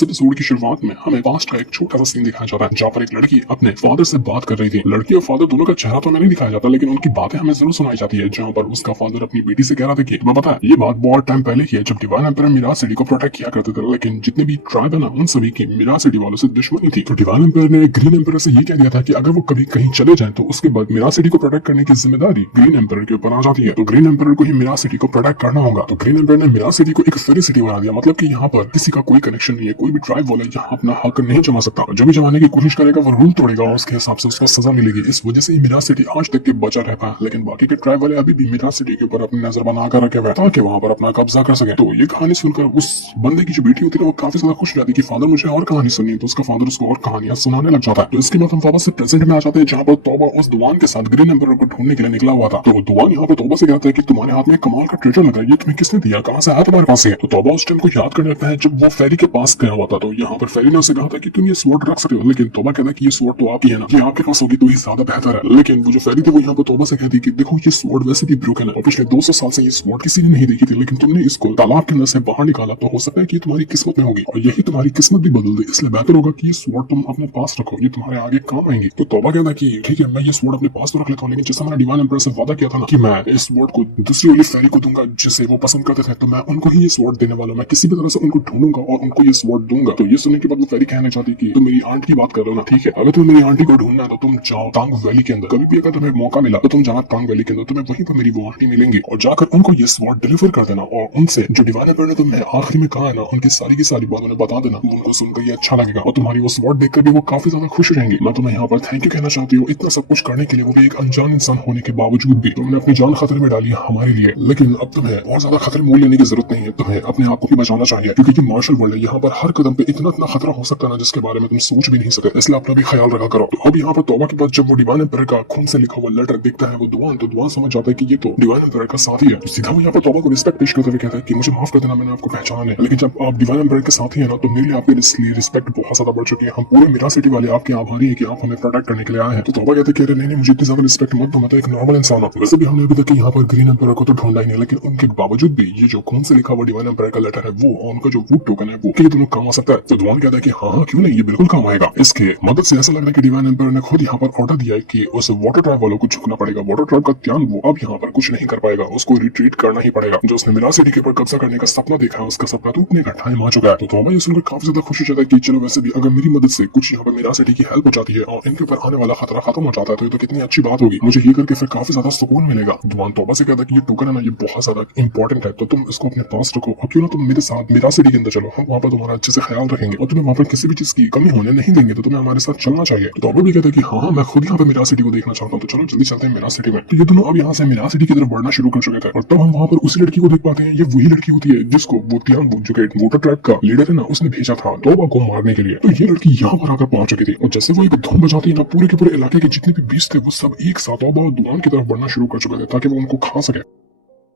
इस एपिसोड की शुरुआत में हमें पास्ट का एक छोटा सा सीन दिखाया जाता है जहाँ पर एक लड़की अपने फादर से बात कर रही थी। लड़की और फादर दोनों का चेहरा तो हमें नहीं दिखाया जाता, लेकिन उनकी बातें हमें जरूर सुनाई जाती है, जहाँ पर उसका फादर अपनी बेटी से कह रहा था कि तुम्हें पता है ये बात बहुत टाइम पहले की है जब डिवाइन एम्पायर मिराज सिटी को प्रोटेक्ट किया करते थे, लेकिन जितने भी ट्राइब है ना उन सभी की मिराज सिटी वालों से दुश्मनी थी। तो डिवाइन एम्पायर ने ग्रीन एम्पायर से ये कह दिया था कि अगर वो कभी कहीं चले जाए तो उसके बाद मिराज सिटी को प्रोटेक्ट करने की जिम्मेदारी ग्रीन एम्पायर के ऊपर आ जाती है। तो ग्रीन एम्पायर को ही मिराज सिटी को प्रोटेक्ट करना होगा। तो ग्रीन एम्पायर ने मिराज सिटी को एक फेरी सिटी बना दिया, मतलब कि यहाँ पर किसी का कोई कनेक्शन नहीं है, कोई भी ट्राइब वाला यहाँ अपना हक नहीं जमा सकता। जो भी जमाने की कोशिश करेगा वो रूल तोड़ेगा और उसके हिसाब से उसको सजा मिलेगी। इस वजह से मिराज सिटी आज तक के बचा रहता है, लेकिन बाकी के ट्राइब वाले अभी भी मिराज सिटी के ऊपर अपनी नजर बनाकर रखे हुए ताकि वहाँ पर अपना कब्जा कर सके। तो ये कहानी सुनकर उस बंदे की जो बेटी होती है वो काफी ज्यादा खुश रहती है कि फादर मुझे और कहानी सुनिए। तो उसका फादर उसको और कहानियां सुनाने लग जाता है। तो इसके बाद हम वापस से प्रेजेंट में आ जाते हैं जहाँ पर तौबा उस दुआन के साथ ग्रीन एम्पायर को ढूंढने के लिए निकला हुआ था। तो दुआन यहाँ पर तौबा से कहता है कि तुम्हारे हाथ में कमाल का ट्रेजर लगा, ये तुम्हें किसने दिया, कहाँ से आया तुम्हारे पास है। तो तौबा उस टाइम को याद करने लगता है जब वो फेरी के पास गया हुआ था। तो यहाँ पर फेरी ने उसे कहा था कि तुम ये स्वॉर्ड रख सकते हो, लेकिन तौबा कहता है कि ये स्वॉर्ड तो आपकी है ना, ये आपके पास होगी तो ही ज्यादा बेहतर है। लेकिन वो जो फेरी थी वो यहाँ पर तौबा से कहती कि देखो ये स्वॉर्ड वैसे भी ब्रोकन है और पिछले 200 साल से ये स्वॉर्ड किसी ने नहीं देखी थी, लेकिन तुमने इसको तालाब के अंदर से बाहर निकाला तो हो सकता है कि तुम्हारी किस्मत में होगी और यही तुम्हारी किस्मत भी बदल दे, इसलिए बेहतर होगा कि ये स्वॉर्ड तुम अपने पास रखो, ये तुम्हारे आगे काम आएंगे। तो तौबा कहता है कि ठीक है मैं ये स्वॉर्ड अपने पास तो रख लेता हूँ, लेकिन जैसा मैंने डिवाइन एम्पायर से वादा किया था ना कि मैं इस स्वॉर्ड को दूसरी वाली फेरी को दूंगा जिसे वो पसंद करते थे, तो मैं उनको ही ये स्वॉर्ड देने वाला हूं। मैं किसी भी तरह से उनको ढूंढूंगा और उनको ये स्वॉर्ड दूंगा। तो ये सुनने के बाद वो फेरी कहना चाहती कि तुम मेरी आंट की बात कर रहे हो ना, ठीक है अगर तुम्हें मेरी आंटी को ढूंढना है तो तुम जाओ तांग वैली के अंदर, कभी भी अगर तुम्हें मौका मिला तो तुम जाना तांग वैली के अंदर, तुम्हें वहीं पर मेरी वो आंटी मिलेंगी और जाकर उनको ये स्वॉर्ड डिलीवर कर देना और उनसे जो डिवाइन एम्पायर ने तुम्हें आखिरी में कहा है ना उनकी सारी बात उन्हें बता देना। उनको सुनकर ये अच्छा लगेगा और तुम्हारी वो स्वॉर्ड देखकर भी वो काफी ज्यादा खुश रहेंगे। मैं तुम्हें यहाँ पर थैंक यू कहना चाहती हूँ इतना सब कुछ करने के लिए, वो भी एक अनजान इंसान होने के बावजूद भी तुमने अपनी जान खतरे में डाली हमारे लिए, लेकिन अब तुम्हें और ज्यादा खतरे मोल लेने की जरूरत नहीं है, तुम्हें अपने आप को भी बचाना चाहिए क्योंकि ये मार्शल वर्ल्ड है, यहाँ पर हर कदम पे इतना खतरा हो सकता है ना जिसके बारे में तुम सोच भी नहीं सकते, इसलिए अपना भी ख्याल रखा करो। तो अब यहाँ पर तौबा के बाद जब वो डिवाइन एम्पायर का खून से लिखा हुआ लेटर देखता है वो दुआन, तो दुआन समझ जाता है कि ये तो डिवाइन एम्पायर का साथी है। तो सीधा वो यहाँ पर तौबा को रिस्पेक्ट पेश करते हुए कहता है कि मुझे माफ कर देना मैंने आपको पहचाना नहीं, लेकिन जब आप डिवाइन एम्पायर के साथी है ना तो मेरे लिए आपके लिए रिस्पेक्ट बहुत ज्यादा बढ़ चुकी है। हम पूरे मिराज सिटी वाले आपके आभारी है कि आप हमें प्रोटेक्ट करने के लिए आए हैं। तो तौबा कहते हैं नहीं मुझे इतनी ज्यादा रिस्पेक्ट मत दो, मैं तो एक नॉर्मल इंसान हूँ। वैसे भी हमने अभी तक यहाँ पर ग्रीन एम्पायर को तो ढूंढा ही नहीं, लेकिन उनके बावजूद भी ये जो खून से लिखा हुआ डिवाइन एम्पायर का लेटर है वो और उनका जो वुड टोकन है वो के दोनों काम आ सकता है। तो दुआन कहता है कि हाँ क्यों नहीं, ये बिल्कुल काम आएगा। इसके मदद से ऐसा लग रहा है कि डिवाइन एम्पायर ने खुद यहाँ पर ऑर्डर दिया है कि उस वाटर ट्राइब वालों को झुकना पड़ेगा। वाटर ट्राइब का ध्यान वो अब यहाँ पर कुछ नहीं कर पाएगा, उसको रिट्रीट करना ही पड़ेगा। जो उसने मिराज सिटी के ऊपर कब्जा करने का सपना देखा है उसका सपना टूटने का टाइम आ चुका है। तो तौबा ये सुनकर काफी ज्यादा खुशी हो जाता है कि चलो वैसे भी अगर मेरी मदद से कुछ यहाँ पर मिराज सिटी की हेल्प हो जाती है और इनके ऊपर आने वाला खतरा खत्म हो जाता है तो ये तो कितनी अच्छी बात होगी, मुझे ये करके फिर काफी ज्यादा सुकून मिलेगा। दुआन तौबा से कहता है कि ये टोकन है ना ये बहुत ज्यादा इंपॉर्टेंट है, तो तुम इसको अपने पास रखो और क्यों ना तुम मेरे साथ मिराज सिटी के अंदर चलो, हम वहाँ पर तुम्हारा अच्छे से ख्याल रखेंगे और तुम्हें वहाँ पर किसी भी चीज की कमी होने नहीं देंगे, तो तुम्हें हमारे साथ चलना चाहिए। तो तौबा भी कहता है कि हाँ मैं खुद यहाँ पे मिराज सिटी को देखना चाहता हूँ, तो चलो जल्दी चलते हैं मिराज सिटी में। तो ये दोनों अब यहाँ से मिराज सिटी की तरफ बढ़ना शुरू कर चुके थे और तब हम वहाँ पर उसी लड़की को देख पाते हैं। ये वही लड़की होती है जिसको वो तियान जो कि वोटर ट्राइब का लीडर है ना उसने भेजा था तौबा को मारने के लिए। तो ये लड़की यहाँ पर आकर पहुंच चुकी थी और जैसे वो एक धूम बजाती है ना पूरे के पूरे इलाके के जितने भी बीस थे वो सब एक साथ तौबा और दुआन की तरफ बढ़ना शुरू कर चुके थे ताकि वो उनको खा सके।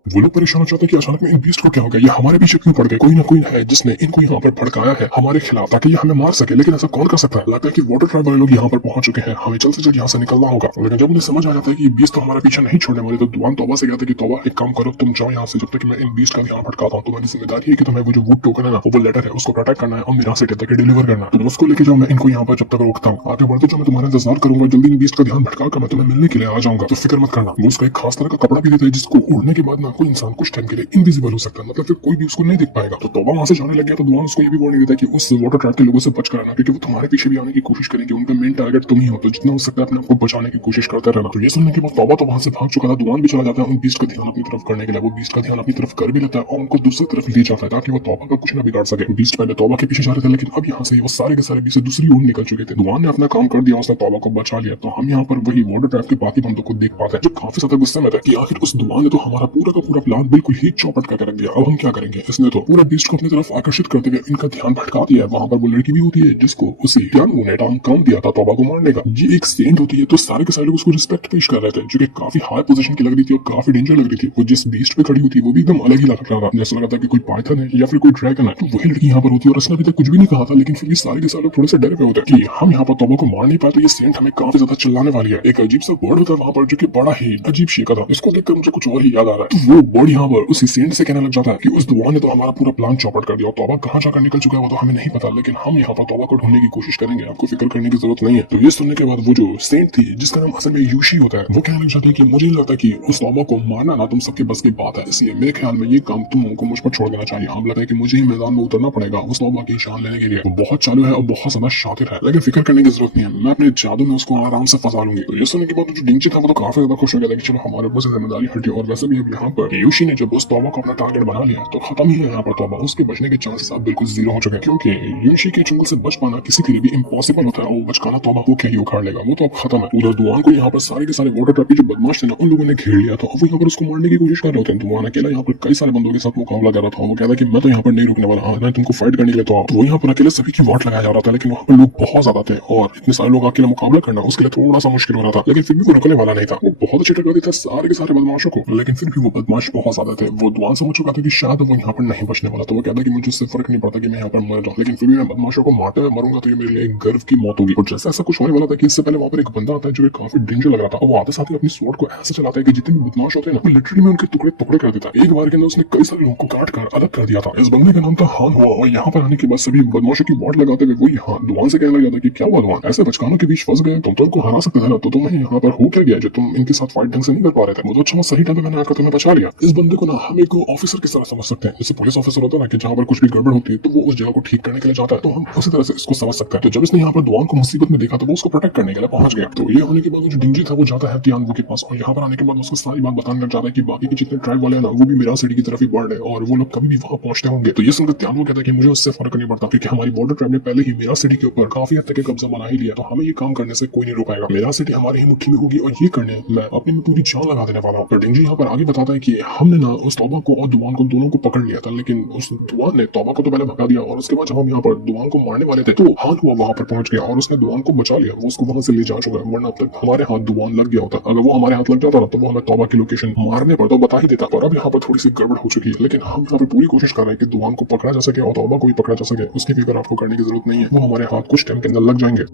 वो लोग परेशान हो जाते हैं कि अचानक में इन बीस्ट को क्या हो गया, ये हमारे पीछे क्यों पड़ गए, कोई ना कोई है जिसने इनको यहाँ पर भड़काया है हमारे खिलाफ ताकि ये हमें मार सके, लेकिन ऐसा कौन कर सकता है। लगता है कि वाटर ट्राइब वाले लोग यहाँ पर पहुंच चुके हैं, हमें जल्द से जल्द यहाँ से निकलना होगा। लेकिन जब उन्हें समझ आ जाता है कि बीस्ट तो हमारा पीछे नहीं छोड़ने वाले, तो दुआन तौबा से कहता है कि तौबा एक काम करो तुम जाओ यहाँ से जब तक मैं इन बीस्ट का ध्यान भटकाता हूँ। तुम्हारी जिम्मेदारी है कि तुम्हें वो जो वुड टोकन है ना वो लेटर है उसको प्रोटेक्ट करना है और मिराज सिटी तक डिलीवर करना है। तुम उसको लेके जाओ, मैं इनको यहाँ पर जब तक रोकता हूँ आगे बढ़ते जो मैं तुम्हारा इंतजार करूंगा, जल्दी इन बीस्ट का ध्यान भटका कर मैं तुम्हें मिलने के लिए आ जाऊंगा, तो फिक्र मत करना। वो उसका एक खास तरह का कपड़ा भी देता है जिसको उड़ने के बाद ना कोई इंसान कुछ टाइम के लिए इनविजिबल हो सकता है, मतलब फिर कोई भी उसको नहीं दिख पाएगा। तो तौबा वहां से जाने लग गया। तो दुआन उसको ये भी वार्निंग देता है कि उस वाटर ट्राइब के लोगों से बच कर रहना क्योंकि वो तुम्हारे पीछे भी आने की कोशिश करेंगे, उनका मेन टारगेट तुम ही हो, तो जितना हो सकता है अपने आपको बचाने की कोशिश करते रहना। तो ये सुनने के बाद तौबा तो वहां से भाग चुका था। दुआन भी चला जाता है उन बीस्ट का ध्यान अपनी तरफ करने के लिए, वो बीस्ट का ध्यान अपनी तरफ कर भी लेता है और उनको दूसरी तरफ ले जाता है ताकि वो तौबा का कुछ ना बिगाड़ सके। बीस्ट पहले तौबा के पीछे जा रहे थे लेकिन अब यहाँ से वो सारे के सारे बीस्ट दूसरी ओर निकल चुके थे। दुआन ने अपना काम कर दिया, उसने तौबा को बचा लिया। तो हम यहाँ पर वही वाटर ट्राइब के बाकी बंदों को देख पाते हैं जो काफी ज्यादा गुस्से में थे कि आखिर उस दुआन ने तो हमारा पूरा का पूरा प्लान बिल्कुल ही चौपट करके रख दिया, अब हम क्या करेंगे। इसने तो पूरा बीस्ट को अपनी तरफ आकर्षित करते हुए इनका ध्यान भटका दिया है। वहाँ पर वो लड़की भी होती है जिसको उसी टियानवू ने काम दिया था तौबा को मारने का। ये एक सेंट होती है, तो सारे के सारे लोग उसको रिस्पेक्ट पेश कर रहे थे जो कि काफी हाई पोजीशन की लग रही थी और काफी डेंजर लग रही थी। वो जिस बीस्ट पे खड़ी हुई थी वो भी एकदम अलग ही लग रहा था, जैसा लगा था कि कोई पाइथन है या फिर कोई ड्रैगन है। तो वही लड़की यहाँ पर होती है और उसने अभी तक कुछ भी नहीं कहा था, लेकिन फिर भी सारे के सारे लोग थोड़े से डरे हुए होते हैं कि हम यहाँ पर तौबा को मार नहीं पाए तो ये सेंट हमें काफी ज्यादा चिल्लाने वाली है। एक अजीब सा वर्ड होता है वहाँ पर जो कि बड़ा ही अजीब शेखा था, इसको देखकर मुझे कुछ और ही याद आ रहा है। तो वो बॉडी यहाँ पर उसी सेंट से कहने लग जाता है कि उस दुआ ने तो हमारा पूरा प्लान चौपट कर दिया। तौबा कहाँ जाकर निकल चुका है वो तो हमें नहीं पता, लेकिन हम यहाँ पर तौबा को ढूंढने की कोशिश करेंगे, आपको फिक्र करने की जरूरत नहीं है। तो ये सुनने के बाद वो जो सेंट थी जिसका नाम असल में यूशी होता है, वो कहने लग जाती है कि मुझे नहीं लगता कि उस तौबा को मारना ना तुम सबके बस की बात है, इसलिए मेरे ख्याल में ये काम तुमको मुझ पर छोड़ देना चाहिए। हम लगता है कि मुझे ही मैदान में उतरना पड़ेगा उस तौबा की शान लेने के लिए। वो बहुत चालू है और बहुत ज्यादा शातिर है, लेकिन फिक्र करने की जरूरत नहीं है, मैं अपने जादू में उसको आराम से फंसा लूंगी। तो ये सुनने के बाद जो डिंची था वो तो काफी ज्यादा खुश हो गया था कि चलो हमारे ऊपर से जिम्मेदारी हटी। और वैसे भी अब यहाँ पर यूशी ने जब उस तौबा को अपना टारगेट बना लिया तो खत्म ही है यहाँ पर तौबा, उसके बचने के चांसेस अब बिल्कुल जीरो हो चुके हैं, क्योंकि यूशी के चुंगल से बच पाना किसी के लिए भी इम्पॉसिबल होता है और बचकाना तौबा को क्या ही उखाड़ लेगा, वो तो अब खत्म है। उधर दुआन को यहाँ पर सारे के सारे वाटर ट्रैप के जो बदमाश थे ना उन लोगों ने घेर लिया था, अब वो यहाँ पर उसको मारने की कोशिश कर रहे थे। दुआन अकेला यहाँ पर कई सारे बंदों के साथ मुकाबला कर रहा था, वो कहता कि मैं तो यहाँ पर नहीं रुकने वाला, मैं तुमको फाइट करने के लिए। तो वो यहाँ पर अकेले सभी की वाट लगाया जा रहा था, लेकिन वहाँ पर लोग बहुत ज्यादा थे और इतने सारे लोग अकेले मुकाबला करना उसके लिए थोड़ा सा मुश्किल हो रहा था, लेकिन फिर भी वो रुकने वाला नहीं था। वो बहुत अच्छे टक्कर देता सारे के सारे बदमाशों को, लेकिन फिर भी वो बदमाश बहुत ज्यादा थे। वो दुआन समझ चुका था कि शायद वो यहाँ पर नहीं बचने वाला, तो वो कहता कि मुझे उससे फर्क नहीं पड़ता कि मैं यहाँ पर मर जाऊँ, लेकिन फिर भी मैं बदमाशों को मारते हुए मरूंगा तो ये मेरे लिए एक गर्व की मौत होगी। और जैसे ऐसा कुछ होने वाला था कि इससे पहले वहाँ पर एक बंदा आता है जो काफी डेंजर लग रहा था, और वो आते साथ ही अपनी स्वॉर्ड को ऐसे चलाता है कि जितने भी बदमाश होते हैं ना लिटरली में उनके टुकड़े टुकड़े कर देता है। एक बार के अंदर उसने कई सारे लोगों को काट कर अलग कर दिया था। इस बंदे का नाम था हान हुआ, और यहाँ पर आने के बाद सभी बदमाशों की वाट लगाते हुए वो यहाँ दुआन से कहने लग जाता है कि क्या हुआ दुआन, ऐसे बचकानों के बीच फंस गए, तुम तो उनको हरा सकते थे ना, तो तुम्हें यहाँ पर हो क्या गया जो तुम इनके साथ फाइट ढंग से नहीं कर पा रहे थे। वो तो अच्छा सही टाइम पे मैंने आकर तुम्हें बचा लिया। इस बंदे को ना हम एक ऑफिसर की तरह समझ सकते हैं, जैसे पुलिस ऑफिसर होता है ना कि जहाँ पर कुछ भी गड़बड़ होती है तो वो उस जगह को ठीक करने के लिए जाता है, तो हम उसी तरह से इसको समझ सकते हैं। तो जब इसने यहाँ पर दुआन को मुसीबत में देखा तो वो उसको प्रोटेक्ट करने के लिए पहुंच गया। तो ये होने के बाद जो डिंजी था वो जाता है तियानवू के पास, और यहाँ पर आने के बाद उसको सारी बात बताने लग जाता है कि बाकी के जितने ट्राइब वाले हैं ना वो भी मेरा सिटी की तरफ ही बढ़ रहे और वो लोग कभी भी वहां पहुंचते होंगे। तो ये सुनकर तियानवू कहता है कि मुझे उससे फर्क नहीं पड़ता, क्योंकि हमारी बॉर्डर ट्राइब ने पहले ही मेरा सिटी के ऊपर काफी हद तक कब्जा बना ही लिया, तो हमें ये काम करने से कोई नहीं रोकाएगा। मेरा सिटी हमारी ही मुट्ठी में होगी और ये करने मैं अपने में पूरी जान लगा देने वाला हूँ। तो डिंजी यहाँ पर आगे बताता है कि हमने ना उस तौबा को और दुआन को दोनों को पकड़ लिया था, लेकिन उस दुआन ने तौबा को तो पहले भगा दिया और उसके बाद जब हम यहाँ पर दुआन को मारने वाले थे तो हान हुआ वहां पर पहुंच गया और उसने दुआन को बचा लिया, वो उसको वहां से ले जा चुका है, वरना अब तक हमारे हाथ दुआन लग गया होता। अगर वो हमारे हाथ लग जाता ना तो वो हमें तौबा की लोकेशन मारने पर तो बता ही देता। और अब यहाँ पर थोड़ी सी गड़बड़ हो चुकी है, लेकिन हम यहाँ पर पूरी कोशिश कर रहे हैं कि दुआन को पकड़ा जा सके और तौबा को भी पकड़ा जा सके, उसकी फिक्र आपको करने की जरूरत नहीं है, वो हमारे हाथ कुछ टाइम के अंदर लग जाएंगे।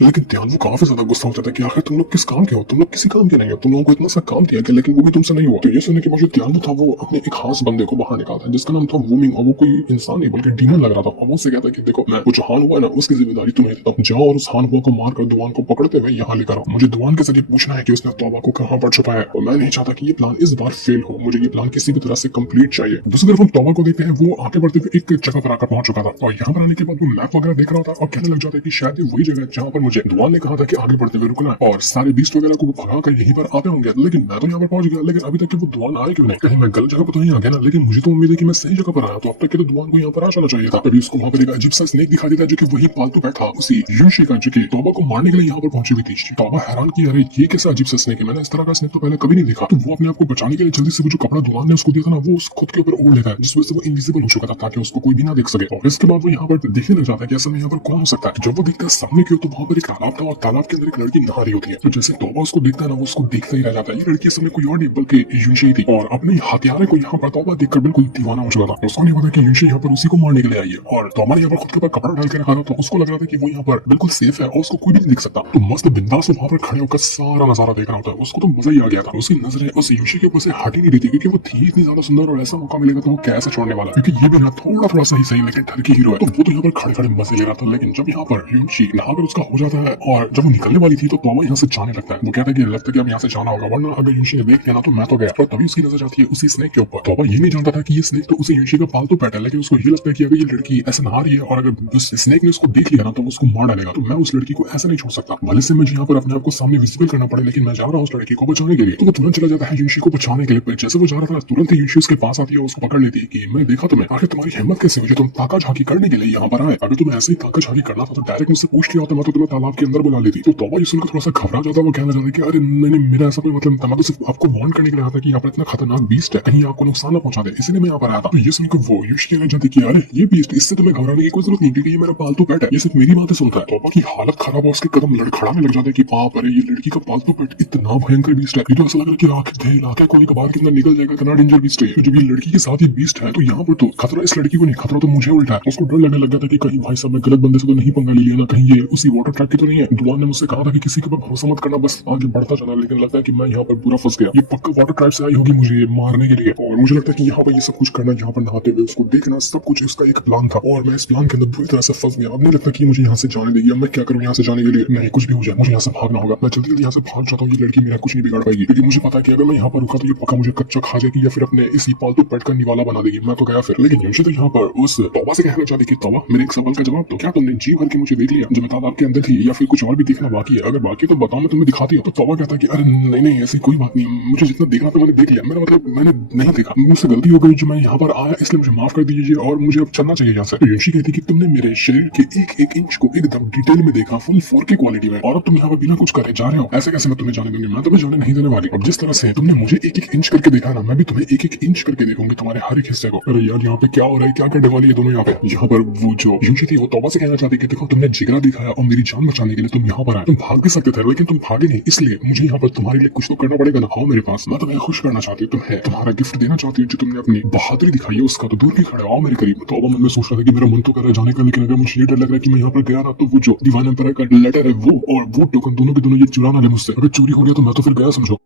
लेकिन तियानवू काफी ज्यादा गुस्सा हो जाता है कि आखिर तुम लोग किस काम के हो, तुम लोग किसी काम के नहीं हो, तुम लोगों को इतना सा काम दिया कि लेकिन वो भी तुमसे नहीं हुआ। तो ये सुनने के बाद जो तियानवू था वो अपने एक खास बंदे को बाहर निकालता है जिसका नाम था वूमिंग, और वो कोई इंसान नहीं बल्कि डीमन लग रहा था, और वो उससे कहता है कि देखो मैं वो जो हान हुआ ना उसकी जिम्मेदारी तुम्हें देता हूँ, जाओ और उस हान हुआ को मारकर दुआन को पकड़ते हुए यहाँ लेकर आओ। मुझे दुआन के जरिए पूछना है कि उसने तौबा को कहाँ पर छुपाया, और मैं नहीं चाहता कि ये प्लान इस बार फेल हो, मुझे ये प्लान किसी भी तरह से कंप्लीट चाहिए। दूसरी तरफ हम तौबा को देखते हैं, वो आगे बढ़ते हुए एक जगह पर आकर पहुंच चुका था, और यहाँ पर आने के बाद वो मैप वगैरह देख रहा था और कहने लग जाता है कि शायद वही जगह जहाँ पर मुझे दुआन ने कहा था कि आगे बढ़ते हुए रुकना है और सारे बीस्ट वगैरह को भगा कर यहीं पर आते होंगे, लेकिन मैं तो यहाँ पर पहुंच गया, लेकिन अभी तक कि वो दुआन आए क्यों नहीं, कहीं मैं गलत जगह पर तो नहीं आ गया ना, लेकिन मुझे तो उम्मीद है कि मैं सही जगह पर आया, तो अब तक के तो दुआन को यहाँ पर आ जाना चाहिए था। तभी उसको वहाँ पर एक अजीब सा स्नेक दिखा देता है जो कि वही पालतू बैठा उसी यूशी का, जो कि तौबा को मारने के लिए यहाँ पर पहुंची हुई थी। तौबा हैरान की अरे ये कैसा अजीब सा स्नेक है, मैंने इस तरह का स्नेक तो पहले कभी नहीं देखा। तो वो अपने आप को बचाने के लिए जल्दी से वो जो कपड़ा दुआन ने उसको दिया था ना वो उस खुद के ऊपर ओढ़ लेता है, जिस वजह से वो इनविजिबल हो चुका था ताकि उसको कोई भी ना देख सके। और इसके बाद वो यहाँ पर देखने लग जाता है कि ऐसा में यहाँ पर कौन हो सकता है। जब वो देखता है सामने की ओर तो वहाँ पर एक तालाब था और तालाब के अंदर एक लड़की नहा रही होती है, तो जैसे तौबा उसको देखता है ना वो उसको देखता ही रह जाता है। ये लड़की समय कोई और नहीं बल्कि यूशी थी, और अपने हथियारे को यहाँ पर तौबा देखकर बिल्कुल दीवाना हो चुका था। उसको नहीं पता कि यूशी यहाँ पर उसी को मारने के लिए आई है, और तौबा ने यहाँ पर खुद के ऊपर कपड़ा डाल के रखा था, तो उसको लग रहा था कि वो यहाँ पर बिल्कुल सेफ है और उसको कोई भी नहीं देख सकता। तो मस्त बिंदास वहाँ पर खड़े होकर सारा नजारा देख रहा होता है, उसको तो मजा ही आ गया था। उसकी नजरें उस यूशी के ऊपर से हट ही नहीं रही, क्योंकि वो थी इतनी ज्यादा सुंदर और ऐसा मौका मिलेगा तो वो कैसे छोड़ने वाला, क्योंकि ये भी ना थोड़ा सा ही सही लेकिन ठरकी हीरो है। तो वो तो यहाँ पर खड़े खड़े मजे ले रहा था, लेकिन जब यहाँ पर यूशी नहाकर उसका हो जाता है और जब वो निकलने वाली थी तो तौबा यहाँ से जाने लगता है। वो कहता है कि लगता है कि अब यहाँ से जाना होगा, वरना अगर यूशी ने देख लिया ना तो मैं तो गया। और तभी उसकी नजर जाती है उसी स्नेक के ऊपर। तौबा ये नहीं जानता था कि ये स्नेक तो उसी यूशी का पालतू पेट है, लेकिन उसको ये लगता है कि अगर ये लड़की ऐसे नहा रही है और अगर उस स्नेक ने उसको देख लिया ना तो उसको मार डालेगा, तो मैं उस लड़की को ऐसे नहीं छोड़ सकता। भले से मुझे यहाँ पर अपने आप को सामने विजिबल करना पड़े, लेकिन मैं जा रहा हूँ उस लड़की को बचाने के लिए। तो वो तुरंत चला जाता है यूशी को बचाने के लिए। जैसे वो जा रहा था तुरंत ही यूशी उसके पास आती है, उसको पकड़ लेती है कि मैं देखा तुम्हें, आखिर तुम्हारी हिम्मत कैसे हुई, तुम ताका झाकी करने के लिए यहाँ पर आए। अगर तुम्हें ऐसे ही ताका झाकी करना था तो डायरेक्ट मुझसे पूछ लिया होता, मैं तो तुम्हें तालाब के अंदर बुला लेती। तो तौबा ये सुनकर थोड़ा सा घबरा जाता है, वो कहना चाहता है कि अरे नहीं मेरा ऐसा कोई मतलब मैं तो सिर्फ आपको वार्न करने के लिए आता कि यहाँ पर इतना खतरनाक बीस्ट है, कहीं आपको नुकसान न पहुंचा दे, इसलिए मैं यहाँ पर आया था। तो ये सुनकर वो यूशी कहना चाहती कि अरे ये बीस्ट, इससे तुम्हें घबराने की कोई जरूरत नहीं, क्योंकि ये मेरा पालतू पेट है, ये सिर्फ मेरी बातें सुनता है। तौबा की हालत खराब है, उसके कदम लड़खड़ाने लग जाते हैं कि बाप रे ये लड़की का पालतू पेट इतना भयंकर बीस्ट है, ये तो ऐसा लग रहा है कि आंखें कोई कबार के अंदर निकल जाएगा, इतना डेंजर बीस्ट है। जब ये लड़की के साथ ये बीस्ट है तो यहाँ पर तो खतरा इस लड़की को नहीं, खतरा तो मुझे उल्टा है। उसको डर लगने लग जाता है कि कहीं भाई साहब मैं गलत बंदे से तो नहीं पंगा ले लिया ना, कहीं ये उसी वाटर ट्रैक टाइप की तो नहीं है। दुआन ने मुझसे कहा था कि किसी के ऊपर भरोसा मत करना, बस आगे बढ़ता जाना, लेकिन लगता है कि मैं यहाँ पर पूरा फंस गया। ये पक्का वाटर ट्राइब से आई होगी मुझे मारने के लिए, और मुझे लगता है कि यहाँ पर ये सब कुछ करना, यहाँ पर नहाते हुए उसको देखना, सब कुछ इसका एक प्लान था और मैं इस प्लान के अंदर बुरी तरह से फंस गया। अब नहीं लगता कि मुझे यहाँ से जाने देगी। अब मैं क्या करूँ यहाँ से जाने के लिए? नहीं, कुछ भी हो जाए मुझे यहाँ से भागना होगा। मैं जल्दी जल्दी यहाँ से भाग जाता हूँ, ये लड़की मेरा कुछ नहीं बिगाड़ पाएगी, क्योंकि मुझे पता है कि अगर मैं यहाँ पर रुका तो ये पक्का मुझे कच्चा खा जाएगी या फिर अपने इसी पालतू पेट का निवाला बना देगी। मैं तो गया फिर। लेकिन यूशी तो यहाँ पर उस तौबा से कहना चाहती कि तौबा, मेरे एक सवाल का जवाब दो, क्या तुमने जी भर के मुझे देख लिया जो मैं तालाब के अंदर थी, या फिर कुछ और भी देखना बाकी है? अगर बाकी तो बताओ, मैं तुम्हें दिखाती हूँ। तो तौबा कहता है कि अरे नहीं नहीं, ऐसी कोई बात नहीं, मुझे जितना देखना था मैंने देख लिया। मेरा मतलब मैंने नहीं देखा, मुझसे गलती हो गई जो मैं यहाँ पर आया, इसलिए मुझे माफ कर दीजिए और मुझे अब चलना चाहिए यहाँ से। तो यूशी कहती कि तुमने मेरे शरीर के एक एक इंच को एकदम डिटेल में देखा, फुल 4K क्वालिटी में, और अब तुम यहाँ पर बिना कुछ करे जा रहे हो। ऐसे कैसे मैं तुम्हें जाने दूंगी? मैं तुम्हें जाने नहीं देने वाली। अब जिस तरह से तुमने मुझे एक एक इंच करके देखा ना, मैं भी तुम्हें एक एक इंच करके देखूंगी, तुम्हारे हर एक हिस्से को। अरे यार, यहाँ पे क्या हो रहा है? क्या करने वाली है दोनों यहाँ पे? यहाँ पर वो जो यूशी थी वो तौबा से कहना चाहती कि देखो, तुमने जिगरा दिखाया और मेरी जान बचाने के लिए तुम यहाँ पर आए। तुम भाग भी सकते थे लेकिन तुम भागे नहीं, इसलिए मुझे यहाँ पर तुम्हारे लिए कुछ तो करना पड़ेगा ना। आओ मेरे पास, मैं तुम्हें खुश करना चाहती हूँ, तुम्हें तुम्हारा गिफ्ट देना चाहती हूँ। जो तुमने अपनी बहादुरी दिखाई है उसका तो दूर ही खड़े, आओ मेरे करीब। तौबा मन में सोच रहा था कि मेरा मन तो कर रहा है जाने का, लेकिन अगर मुझे ये डर लग रहा है कि मैं यहाँ पर गया ना तो वो जो डिवाइन एम्पायर का लेटर है वो और वो टोकन दोनों के दोनों ये चुराना ले मुझसे। अगर चोरी हो गया तो मैं तो फिर गया समझो।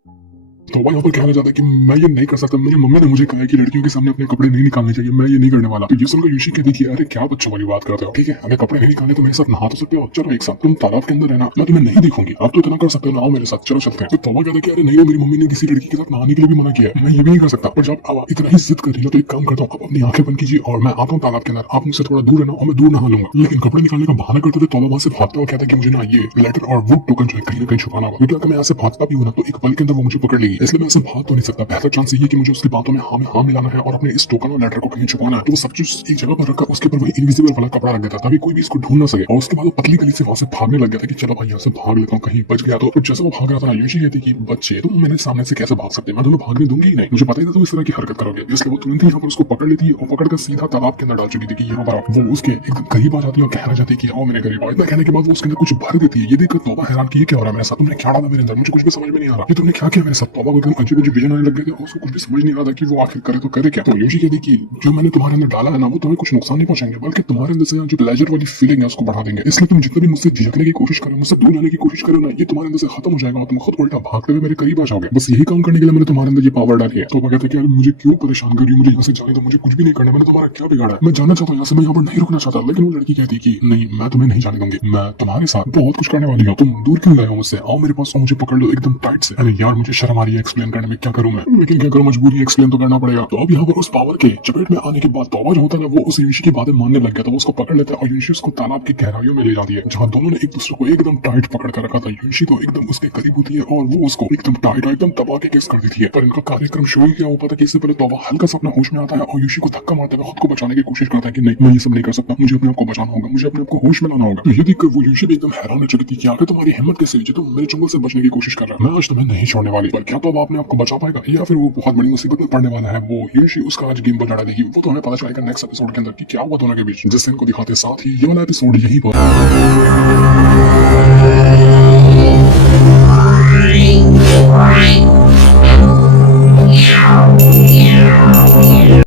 तो वह यहाँ पर कहना चाहता है कि मैं ये नहीं कर सकता। मेरी मम्मी ने मुझे कहा है कि लड़कियों के सामने अपने कपड़े नहीं निकालने चाहिए, मैं ये नहीं करने वाला। तो ये सुनकर यूशी कहती कि अरे क्या बच्चों वाली बात करते हो? ठीक है, अगर कपड़े नहीं निकालने तो मेरे साथ नहा तो सकते हो, चलो एक साथ। तुम तालाब के अंदर रहना, मैं तुम्हें नहीं देखूंगी। आप तो इतना कर सकते हो, आओ मेरे साथ, चलो चलते हैं। तो तौबा कहता है कि अरे नहीं, मेरी मम्मी ने किसी लड़की के साथ नहाने के लिए भी मना किया है, मैं ये भी नहीं कर सकता। पर जब आप इतना ही जिद कर रही हो तो एक काम करता हूँ, आप अपनी आंखें बंद कीजिए और मैं आता हूँ तालाब के अंदर, आप मुझसे थोड़ा दूर रहना और मैं दूर नहा लूंगा। लेकिन कपड़े निकालने का बहाना करते थे तौबा वहां से भागता हुआ कहता है कि मुझे ना ये लेटर और वो टोकन जो है कहीं ना कहीं छुपाना होगा, क्योंकि अगर मैं ऐसे भागता भी हूँ ना तो एक पल के अंदर वो मुझे पकड़ लेगी, इसलिए मैं ऐसे भाग तो नहीं सकता। बेहतर चांस ये कि मुझे उसकी बातों में हाँ मिलाना है और अपने इस टोकन और लेटर को कहीं छुपाना है। तो वो सब चीज एक जगह पर रखकर उसके ऊपर वही इनविजिबल वाला कपड़ा रख देता ताकि कोई भी इसको ढूंढ ना सके। और उसके बाद वो पतली गली से वहां से भागने लग गया था कि चलो भाई यहाँ से भाग लेता हूँ, कहीं बच गया तो। जैसे वो भाग रहा था यूशी कहती कि बच्चे तुम मेरे सामने से कैसे भाग सकते, मैं तुम्हें भागने दूंगी ही नहीं, मुझे पता ही था तुम इस तरह की हरकत करोगे। इसलिए वो तुरंत ही यहाँ पर उसको पकड़ लेती है और पकड़कर सीधा तालाब के अंदर डाल चुकी थी कि यहाँ पर वो उसके एकदम करीब आ जाती है और कहना चाहती है कि आओ मेरे करीब। इतना कहने के बाद वो उसके अंदर कुछ भर देती है। ये देखकर तौबा हैरान की क्या हो रहा है मेरे साथ, तुमने क्या डाला मेरे अंदर, मुझे कुछ भी समझ में नहीं आ रहा, ये तुमने क्या किया मेरे साथ। तौबा को एकदम अजीब अजीब विजन आने लग गए थे और उसको कुछ भी समझ नहीं आ रहा था कि वो आखिर करे तो करे क्या। तो यूशी कहती कि जो मैंने तुम्हारे अंदर डाला है ना वो तुम्हें कुछ नुकसान नहीं पहुंचाएंगे, बल्कि तुम्हारे अंदर से जो प्लेजर वाली फीलिंग है उसको बढ़ा देंगे। इसलिए तुम जितना भी मुझसे झिझकने की कोशिश करो, मुझसे दूर जाने की कोशिश करो ना, ये तुम्हारे अंदर से खत्म हो जाएगा और तुम खुद उल्टा भागते हुए मेरे करीब आ जाओगे। बस यही काम करने के लिए मैंने तुम्हारे अंदर ये पावर डाली है। तो वो कहते हैं कि मुझे क्यों परेशान कर रही हो, मुझे यहाँ से जाने दो, मुझे कुछ भी नहीं करना, मैंने तुम्हारा क्या बिगाड़ा है, मैं जाना चाहता हूँ यहाँ से, मैं यहाँ पर नहीं रुकना चाहता। लेकिन वो लड़की कहती कि नहीं, मैं तुम्हें नहीं जाने दूंगी, मैं तुम्हारे साथ बहुत कुछ करने वाली हूँ, तुम दूर क्यों गए हो मुझसे, आओ मेरे पास, मुझे पकड़ लो एकदम टाइट से। अरे यार मुझे शर्म आ रही है एक्सप्लेन करने में, क्या करूँ मैं, लेकिन क्या करूँ, मजबूरी एक्सप्लेन तो करना पड़ेगा। तो अब यहाँ पर उस पावर के चपेट में आने के बाद तौबा जो होता है वो उस यूशी की बातें मानने लग गया था। वो उसको पकड़ लेता है और यूशी उसको तालाब की गहराइयों में ले जाती है, जहाँ दोनों ने एक दूसरे को एकदम टाइट पकड़ कर रखा था। यूशी तो एकदम उसके करीब होती है और वो उसको एकदम टाइट एकदम दबा के किस कर देती है। पर इनका कार्यक्रम शुरू ही क्या हो पाता है कि इससे पहले तौबा हल्का सा अपना होश में आता है और यूशी को धक्का मारते हुए खुद को बचाने की कोशिश करता है कि नहीं, मैं ये सब नहीं कर सकता, मुझे अपने आप को बचाना होगा, मुझे अपने आप को होश में लाना होगा। तो ये देखकर वो यूशी भी एकदम हैरान हो चुकी थी कि आखिर तुम्हारी हिम्मत कैसे हुई, तुम मेरे चुंगल से बचने की कोशिश कर रहे हो, मैं आज तुम्हें नहीं छोड़ने वाली। पर क्या तो अपने आप को बचा पाएगा या फिर वो बहुत बड़ी मुसीबत में पड़ने वाला है। वो यूशी उसका आज गेम बजाड़ा देगी, वो तो हमें पता चलेगा नेक्स्ट एपिसोड के अंदर कि क्या हुआ दोनों के बीच, जिससे इनको दिखाते साथ ही ये वाला एपिसोड यहीं पर